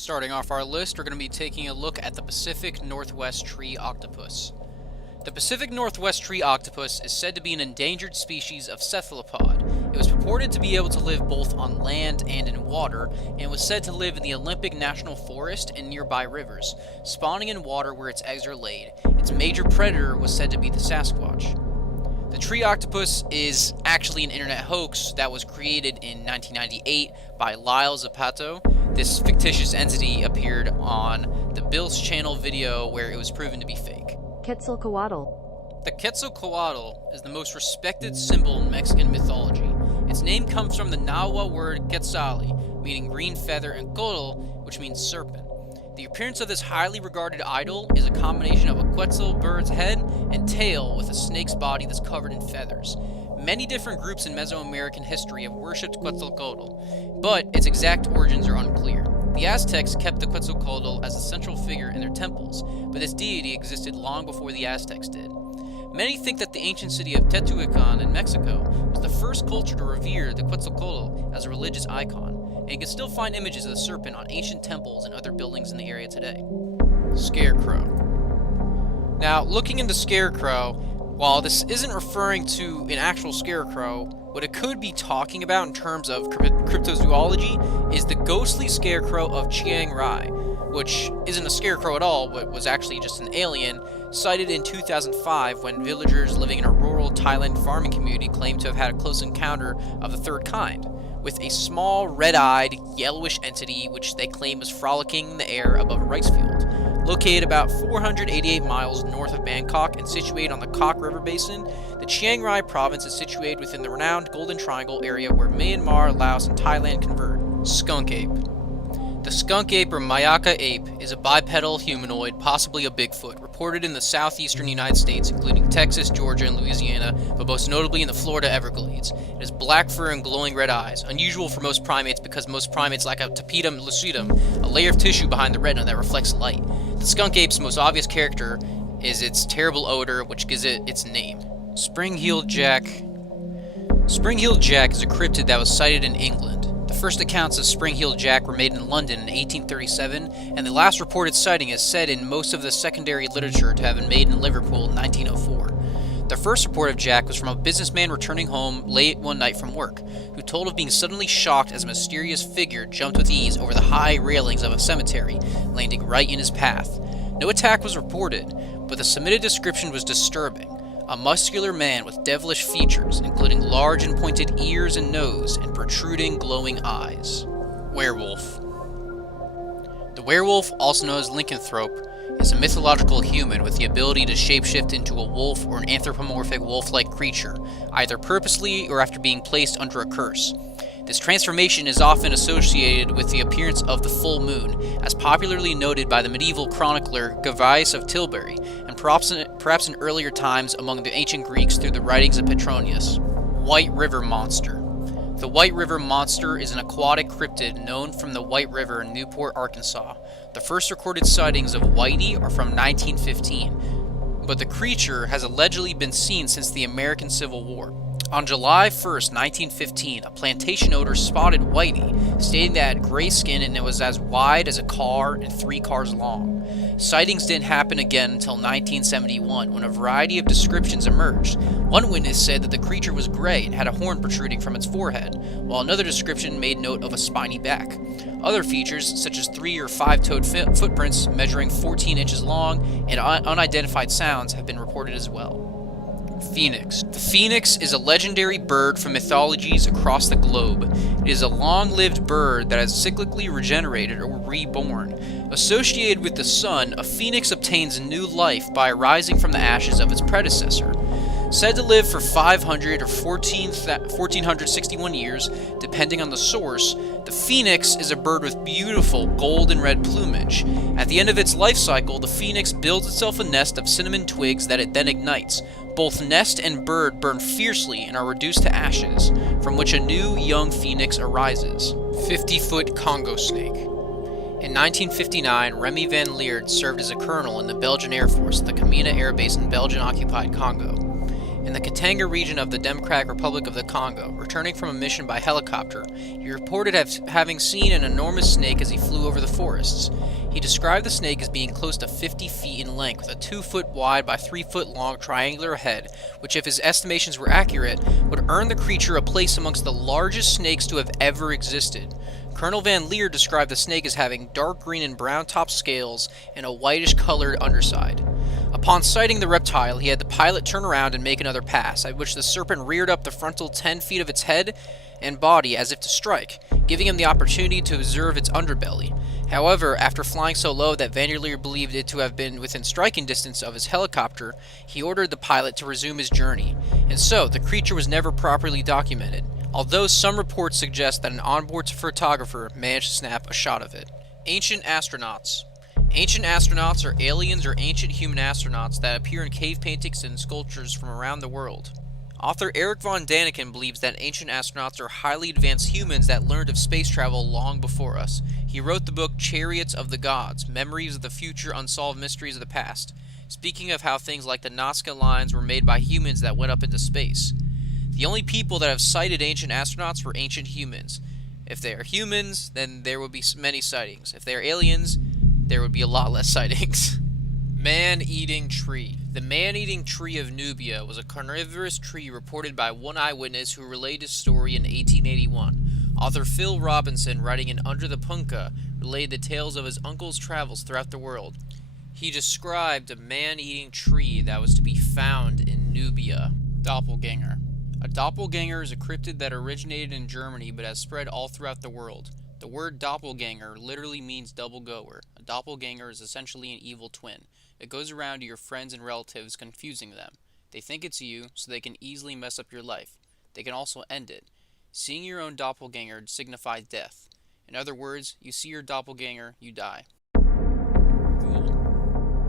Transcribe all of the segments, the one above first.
Starting off our list, we're going to be taking a look at the Pacific Northwest tree octopus. The Pacific Northwest tree octopus is said to be an endangered species of cephalopod. It was purported to be able to live both on land and in water, and was said to live in the Olympic National Forest and nearby rivers, spawning in water where its eggs are laid. Its major predator was said to be the Sasquatch. The tree octopus is actually an internet hoax that was created in 1998 by Lyle Zapato. This fictitious entity appeared on the Bill's channel video where it was proven to be fake. Quetzalcoatl. The Quetzalcoatl is the most respected symbol in Mexican mythology. Its name comes from the Nahua word quetzali, meaning green feather, and cotl, which means serpent. The appearance of this highly regarded idol is a combination of a quetzal bird's head and tail with a snake's body that's covered in feathers. Many different groups in Mesoamerican history have worshipped Quetzalcoatl, but its exact origins are unclear. The Aztecs kept the Quetzalcoatl as a central figure in their temples, but this deity existed long before the Aztecs did. Many think that the ancient city of Teotihuacan in Mexico was the first culture to revere the Quetzalcoatl as a religious icon, and you can still find images of the serpent on ancient temples and other buildings in the area today. Scarecrow. Now, looking into Scarecrow, while this isn't referring to an actual scarecrow, what it could be talking about in terms of cryptozoology is the ghostly scarecrow of Chiang Rai, which isn't a scarecrow at all, but was actually just an alien, sighted in 2005 when villagers living in a rural Thailand farming community claimed to have had a close encounter of the third kind, with a small, red-eyed, yellowish entity which they claim was frolicking in the air above a rice field. Located about 488 miles north of Bangkok and situated on the Kok River Basin, the Chiang Rai province is situated within the renowned Golden Triangle area where Myanmar, Laos, and Thailand converge. Skunk Ape. The skunk ape or Mayaka ape is a bipedal humanoid, possibly a Bigfoot, reported in the southeastern United States, including Texas, Georgia, and Louisiana, but most notably in the Florida Everglades. It has black fur and glowing red eyes, unusual for most primates because most primates lack a tapetum lucidum, a layer of tissue behind the retina that reflects light. The skunk ape's most obvious character is its terrible odor, which gives it its name. Spring-heeled Jack. Spring-heeled Jack is a cryptid that was sighted in England. The first accounts of Spring-heeled Jack were made in London in 1837, and the last reported sighting is said in most of the secondary literature to have been made in Liverpool in 1904. The first report of Jack was from a businessman returning home late one night from work, who told of being suddenly shocked as a mysterious figure jumped with ease over the high railings of a cemetery, landing right in his path. No attack was reported, but the submitted description was disturbing. A muscular man with devilish features, including large and pointed ears and nose, and protruding glowing eyes. Werewolf. The werewolf, also known as lycanthrope, is a mythological human with the ability to shapeshift into a wolf or an anthropomorphic wolf-like creature, either purposely or after being placed under a curse. This transformation is often associated with the appearance of the full moon, as popularly noted by the medieval chronicler Gervase of Tilbury, and perhaps in earlier times among the ancient Greeks through the writings of Petronius. White River Monster. The White River Monster is an aquatic cryptid known from the White River in Newport, Arkansas. The first recorded sightings of Whitey are from 1915, but the creature has allegedly been seen since the American Civil War. On July 1st, 1915, a plantation owner spotted Whitey, stating that it had gray skin and it was as wide as a car and 3 cars long. Sightings didn't happen again until 1971, when a variety of descriptions emerged. One witness said that the creature was gray and had a horn protruding from its forehead, while another description made note of a spiny back. Other features, such as 3 or 5-toed footprints measuring 14 inches long and unidentified sounds, have been reported as well. Phoenix. The phoenix is a legendary bird from mythologies across the globe. It is a long-lived bird that has cyclically regenerated or reborn. Associated with the sun, a phoenix obtains new life by arising from the ashes of its predecessor. Said to live for 500 or 1461 years, depending on the source, the phoenix is a bird with beautiful gold and red plumage. At the end of its life cycle, the phoenix builds itself a nest of cinnamon twigs that it then ignites. Both nest and bird burn fiercely and are reduced to ashes, from which a new young phoenix arises. 50-foot Congo Snake. In 1959, Remy van Leert served as a colonel in the Belgian Air Force at the Camina Air Base in Belgian-occupied Congo. In in the Katanga region of the Democratic Republic of the Congo, returning from a mission by helicopter. He reported having seen an enormous snake as he flew over the forests. He described the snake as being close to 50 feet in length, with a 2-foot wide by 3-foot long triangular head, which, if his estimations were accurate, would earn the creature a place amongst the largest snakes to have ever existed. Colonel Van Leer described the snake as having dark green and brown top scales and a whitish colored underside. Upon sighting the reptile, he had the pilot turn around and make another pass, at which the serpent reared up the frontal 10 feet of its head and body as if to strike, giving him the opportunity to observe its underbelly. However, after flying so low that Van Leer believed it to have been within striking distance of his helicopter, he ordered the pilot to resume his journey, and so the creature was never properly documented, although some reports suggest that an onboard photographer managed to snap a shot of it. Ancient astronauts. Ancient astronauts are aliens or ancient human astronauts that appear in cave paintings and sculptures from around the world. Author Eric von Daniken believes that ancient astronauts are highly advanced humans that learned of space travel long before us. He wrote the book Chariots of the Gods, Memories of the Future, Unsolved Mysteries of the Past, speaking of how things like the Nazca lines were made by humans that went up into space. The only people that have sighted ancient astronauts were ancient humans. If they are humans, then there would be many sightings. If they are aliens, there would be a lot less sightings. Man-eating tree. The man-eating tree of Nubia was a carnivorous tree reported by one eyewitness who relayed his story in 1881. Author Phil Robinson, writing in Under the Punka, relayed the tales of his uncle's travels throughout the world. He described a man-eating tree that was to be found in Nubia. Doppelganger. A doppelganger is a cryptid that originated in Germany but has spread all throughout the world. The word doppelganger literally means double goer. A doppelganger is essentially an evil twin. It goes around to your friends and relatives, confusing them. They think it's you, so they can easily mess up your life. They can also end it. Seeing your own doppelganger signifies death. In other words, you see your doppelganger, you die. Ghoul.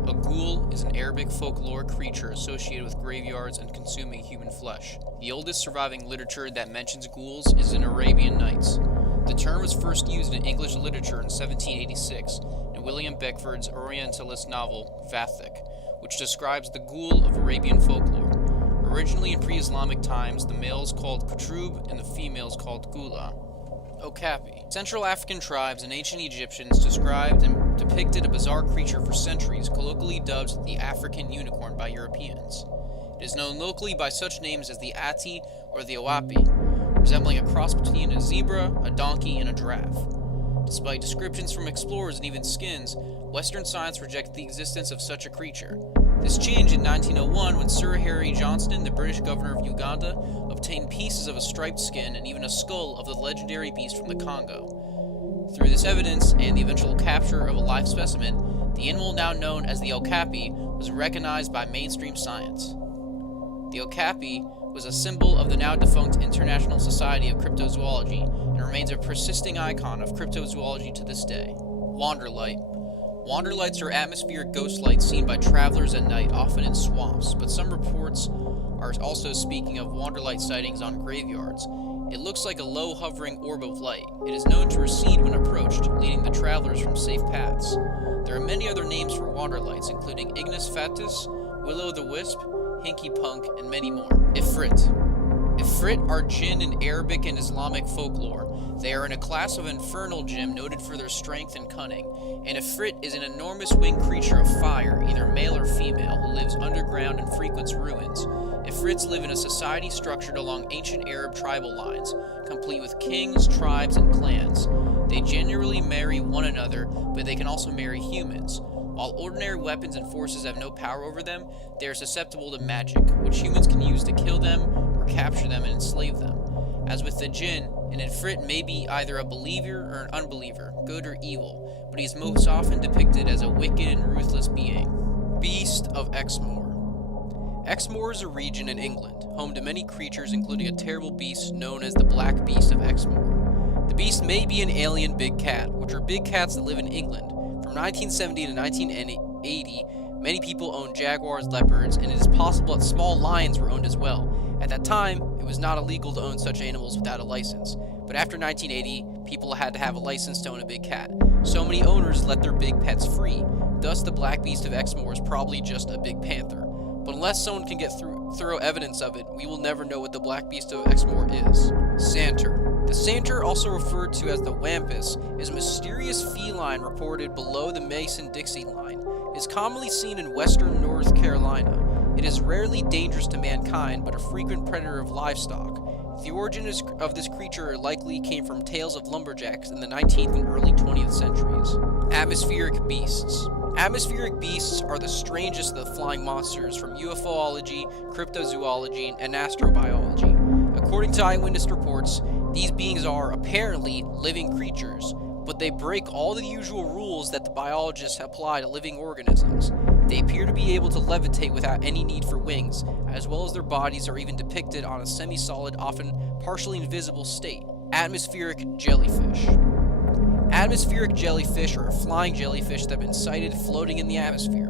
A ghoul is an Arabic folklore creature associated with graveyards and consuming human flesh. The oldest surviving literature that mentions ghouls is in Arabian Nights. The term was first used in English literature in 1786 in William Beckford's Orientalist novel, Vathek, which describes the ghoul of Arabian folklore. Originally in pre-Islamic times, the males called Kutrub and the females called Gula. Okapi. Central African tribes and ancient Egyptians described and depicted a bizarre creature for centuries, colloquially dubbed the African unicorn by Europeans. It is known locally by such names as the Ati or the Owapi, resembling a cross between a zebra, a donkey, and a giraffe. Despite descriptions from explorers and even skins, Western science rejected the existence of such a creature. This changed in 1901 when Sir Harry Johnston, the British governor of Uganda, obtained pieces of a striped skin and even a skull of the legendary beast from the Congo. Through this evidence and the eventual capture of a live specimen, the animal now known as the okapi was recognized by mainstream science. The okapi was a symbol of the now-defunct International Society of Cryptozoology and remains a persisting icon of cryptozoology to this day. Wanderlight. Wanderlights are atmospheric ghost lights seen by travelers at night, often in swamps, but some reports are also speaking of wanderlight sightings on graveyards. It looks like a low hovering orb of light. It is known to recede when approached, leading the travelers from safe paths. There are many other names for wanderlights, including Ignis Fatuus, Will-o'-the-Wisp, Hinky Punk, and many more. Ifrit. Ifrit are jinn in Arabic and Islamic folklore. They are in a class of infernal jinn noted for their strength and cunning. An Ifrit is an enormous winged creature of fire, either male or female, who lives underground and frequents ruins. Ifrits live in a society structured along ancient Arab tribal lines, complete with kings, tribes, and clans. They generally marry one another, but they can also marry humans. While ordinary weapons and forces have no power over them, they are susceptible to magic, which humans can use to kill them or capture them and enslave them. As with the jinn, an Ifrit may be either a believer or an unbeliever, good or evil, but he is most often depicted as a wicked and ruthless being. Beast of Exmoor. Exmoor is a region in England, home to many creatures including a terrible beast known as the Black Beast of Exmoor. The beast may be an alien big cat, which are big cats that live in England. From 1970 to 1980, many people owned jaguars, leopards, and it is possible that small lions were owned as well. At that time, it was not illegal to own such animals without a license, but after 1980, people had to have a license to own a big cat. So many owners let their big pets free. Thus, the Black Beast of Exmoor is probably just a big panther. But unless someone can get through thorough evidence of it, we will never know what the Black Beast of Exmoor is. Santer. The Santer, also referred to as the Wampus, is a mysterious feline reported below the Mason-Dixie line. It is commonly seen in western North Carolina. It is rarely dangerous to mankind, but a frequent predator of livestock. The origin of this creature likely came from tales of lumberjacks in the 19th and early 20th centuries. Atmospheric beasts. Atmospheric beasts are the strangest of the flying monsters from UFOlogy, cryptozoology, and astrobiology. According to eyewitness reports, these beings are apparently living creatures, but they break all the usual rules that the biologists apply to living organisms. They appear to be able to levitate without any need for wings, as well as their bodies are even depicted on a semi-solid, often partially invisible state. Atmospheric jellyfish. Atmospheric jellyfish are flying jellyfish that have been sighted floating in the atmosphere.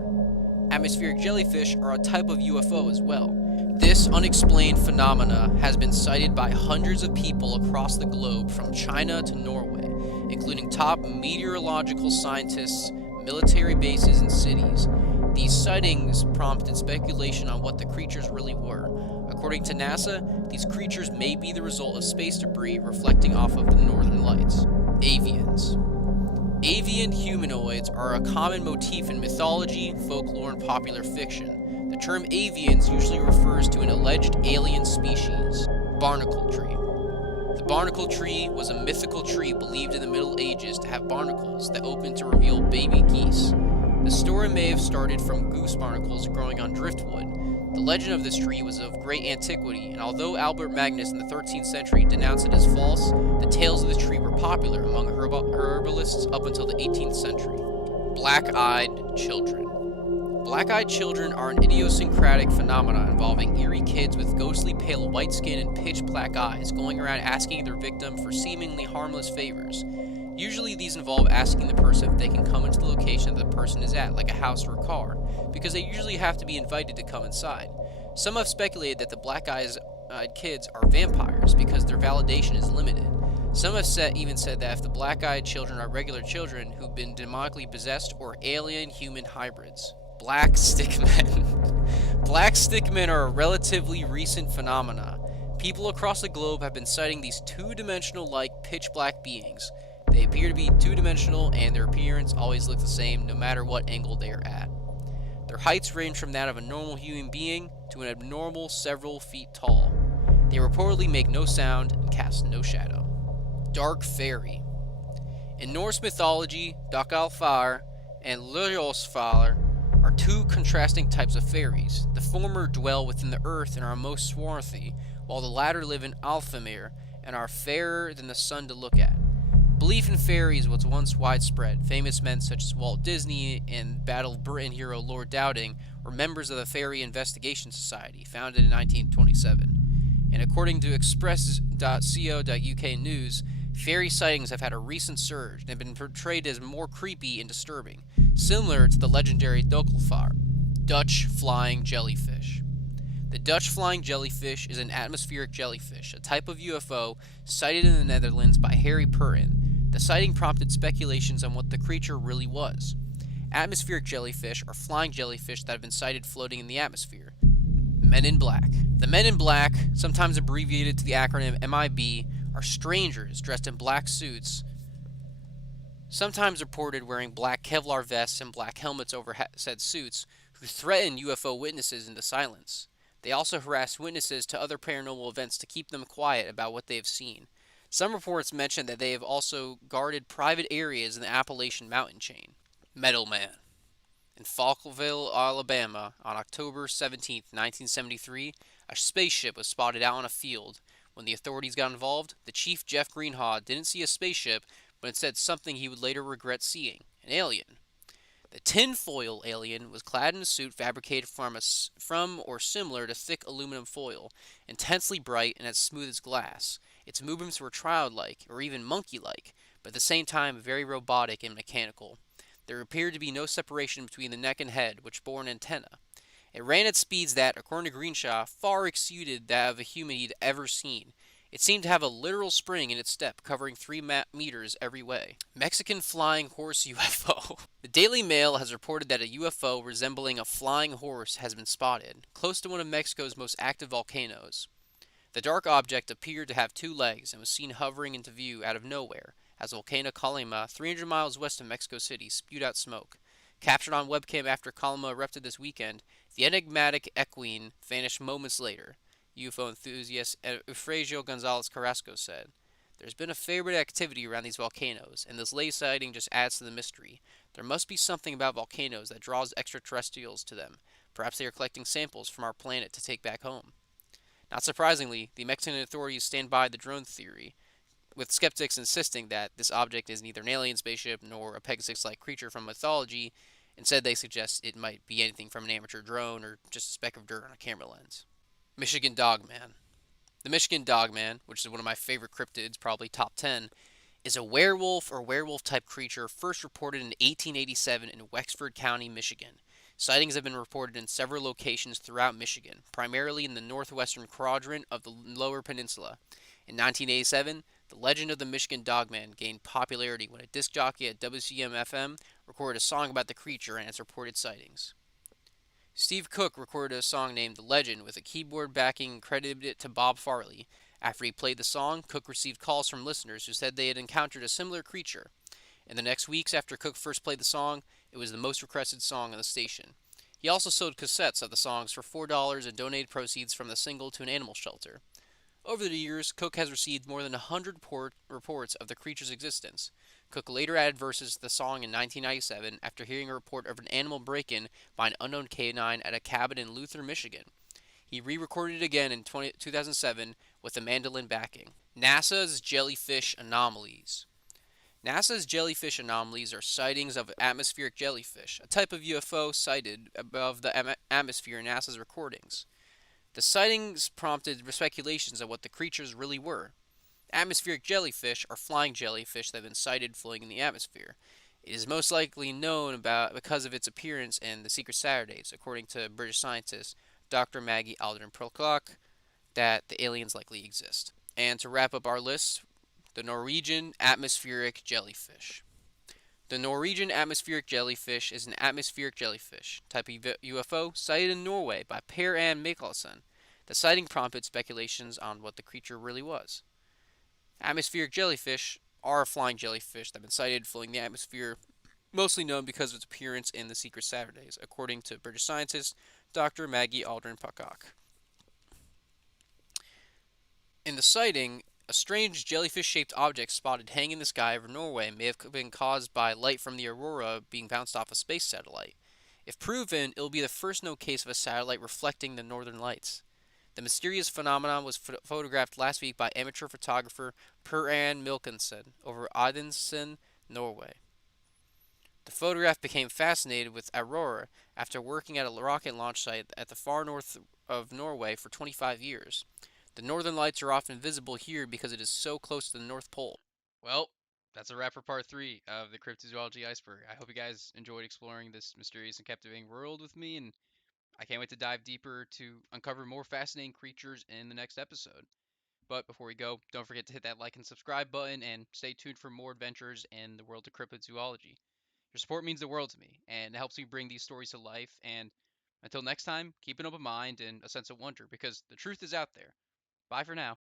Atmospheric jellyfish are a type of UFO as well. This unexplained phenomena has been cited by hundreds of people across the globe from China to Norway, including top meteorological scientists, military bases, and cities. These sightings prompted speculation on what the creatures really were. According to NASA, these creatures may be the result of space debris reflecting off of the northern lights. Avians. Avian humanoids are a common motif in mythology, folklore, and popular fiction. The term avians usually refers to an alleged alien species. Barnacle tree. The barnacle tree was a mythical tree believed in the Middle Ages to have barnacles that opened to reveal baby geese. The story may have started from goose barnacles growing on driftwood. The legend of this tree was of great antiquity, and although Albert Magnus in the 13th century denounced it as false, the tales of this tree were popular among herbalists up until the 18th century. Black-eyed children. Black-eyed children are an idiosyncratic phenomenon involving eerie kids with ghostly pale white skin and pitch-black eyes going around asking their victim for seemingly harmless favors. Usually these involve asking the person if they can come into the location that the person is at, like a house or a car, because they usually have to be invited to come inside. Some have speculated that the black-eyed kids are vampires because their validation is limited. Some have even said that if the black-eyed children are regular children who've been demonically possessed or alien-human hybrids. Black stickmen. Black stickmen are a relatively recent phenomena. People across the globe have been citing these two-dimensional-like pitch-black beings. They appear to be two-dimensional, and their appearance always looks the same no matter what angle they are at. Their heights range from that of a normal human being to an abnormal several feet tall. They reportedly make no sound and cast no shadow. Dark Fairy. In Norse mythology, Doppelganger and Ljósfar are two contrasting types of fairies. The former dwell within the earth and are most swarthy, while the latter live in Alfheimr and are fairer than the sun to look at. Belief in fairies was once widespread. Famous men such as Walt Disney and Battle of Britain hero Lord Doubting were members of the Fairy Investigation Society, founded in 1927. And according to Express.co.uk news, fairy sightings have had a recent surge and have been portrayed as more creepy and disturbing, similar to the legendary Doppelganger, Dutch flying jellyfish. The Dutch flying jellyfish is an atmospheric jellyfish, a type of UFO sighted in the Netherlands by Harry Purton. The sighting prompted speculations on what the creature really was. Atmospheric jellyfish are flying jellyfish that have been sighted floating in the atmosphere. Men in Black. The Men in Black, sometimes abbreviated to the acronym MIB, are strangers dressed in black suits, sometimes reported wearing black Kevlar vests and black helmets over said suits, who threaten UFO witnesses into silence. They also harass witnesses to other paranormal events to keep them quiet about what they have seen. Some reports mention that they have also guarded private areas in the Appalachian mountain chain. Metal Man. In Falkville, Alabama, on October 17, 1973, a spaceship was spotted out on a field. When the authorities got involved, the chief, Jeff Greenhaw, didn't see a spaceship, but instead something he would later regret seeing, an alien. The tinfoil alien was clad in a suit fabricated from or similar to thick aluminum foil, intensely bright and as smooth as glass. Its movements were childlike, or even monkey-like, but at the same time very robotic and mechanical. There appeared to be no separation between the neck and head, which bore an antenna. It ran at speeds that, according to Greenshaw, far exceeded that of a human he'd ever seen. It seemed to have a literal spring in its step, covering 3 meters every way. Mexican flying horse UFO. The Daily Mail has reported that a UFO resembling a flying horse has been spotted, close to one of Mexico's most active volcanoes. The dark object appeared to have 2 legs and was seen hovering into view out of nowhere as Volcano Colima, 300 miles west of Mexico City, spewed out smoke. Captured on webcam after Colima erupted this weekend, the enigmatic equine vanished moments later, UFO enthusiast Eufrasio Gonzalez Carrasco said. There's been a fair bit of activity around these volcanoes, and this latest sighting just adds to the mystery. There must be something about volcanoes that draws extraterrestrials to them. Perhaps they are collecting samples from our planet to take back home. Not surprisingly, the Mexican authorities stand by the drone theory, with skeptics insisting that this object is neither an alien spaceship nor a Pegasus-like creature from mythology. Instead, they suggest it might be anything from an amateur drone or just a speck of dirt on a camera lens. Michigan Dogman. The Michigan Dogman, which is one of my favorite cryptids, probably top 10, is a werewolf or werewolf-type creature first reported in 1887 in Wexford County, Michigan. Sightings have been reported in several locations throughout Michigan, primarily in the northwestern quadrant of the Lower Peninsula. In 1987, the legend of the Michigan Dogman gained popularity when a disc jockey at WCM-FM recorded a song about the creature and its reported sightings. Steve Cook recorded a song named "The Legend" with a keyboard backing and credited it to Bob Farley. After he played the song, Cook received calls from listeners who said they had encountered a similar creature. In the next weeks after Cook first played the song, it was the most requested song on the station. He also sold cassettes of the songs for $4 and donated proceeds from the single to an animal shelter. Over the years, Cook has received more than 100 reports of the creature's existence. Cook later added verses to the song in 1997 after hearing a report of an animal break-in by an unknown canine at a cabin in Luther, Michigan. He re-recorded it again in 2007 with a mandolin backing. NASA's Jellyfish Anomalies. NASA's jellyfish anomalies are sightings of atmospheric jellyfish, a type of UFO sighted above the atmosphere in NASA's recordings. The sightings prompted speculations of what the creatures really were. Atmospheric jellyfish are flying jellyfish that have been sighted floating in the atmosphere. It is most likely known about because of its appearance in the Secret Saturdays, according to British scientist Dr. Maggie Aldrin Proklock, that the aliens likely exist. And to wrap up our list, the Norwegian atmospheric jellyfish. The Norwegian atmospheric jellyfish is an atmospheric jellyfish type of UFO sighted in Norway by Per Ann Mikkelsen. The sighting prompted speculations on what the creature really was. Atmospheric jellyfish are flying jellyfish that have been sighted floating in the atmosphere, mostly known because of its appearance in the Secret Saturdays, according to British scientist Dr. Maggie Aldrin Proklock. In the sighting, a strange jellyfish-shaped object spotted hanging in the sky over Norway may have been caused by light from the aurora being bounced off a space satellite. If proven, it will be the first known case of a satellite reflecting the northern lights. The mysterious phenomenon was photographed last week by amateur photographer Per Ann Mikkelsen over Odense, Norway. The photograph became fascinated with aurora after working at a rocket launch site at the far north of Norway for 25 years. The northern lights are often visible here because it is so close to the North Pole. Well, that's a wrap for part 3 of the Cryptozoology Iceberg. I hope you guys enjoyed exploring this mysterious and captivating world with me, and I can't wait to dive deeper to uncover more fascinating creatures in the next episode. But before we go, don't forget to hit that like and subscribe button and stay tuned for more adventures in the world of cryptozoology. Your support means the world to me, and it helps me bring these stories to life. And until next time, keep an open mind and a sense of wonder, because the truth is out there. Bye for now.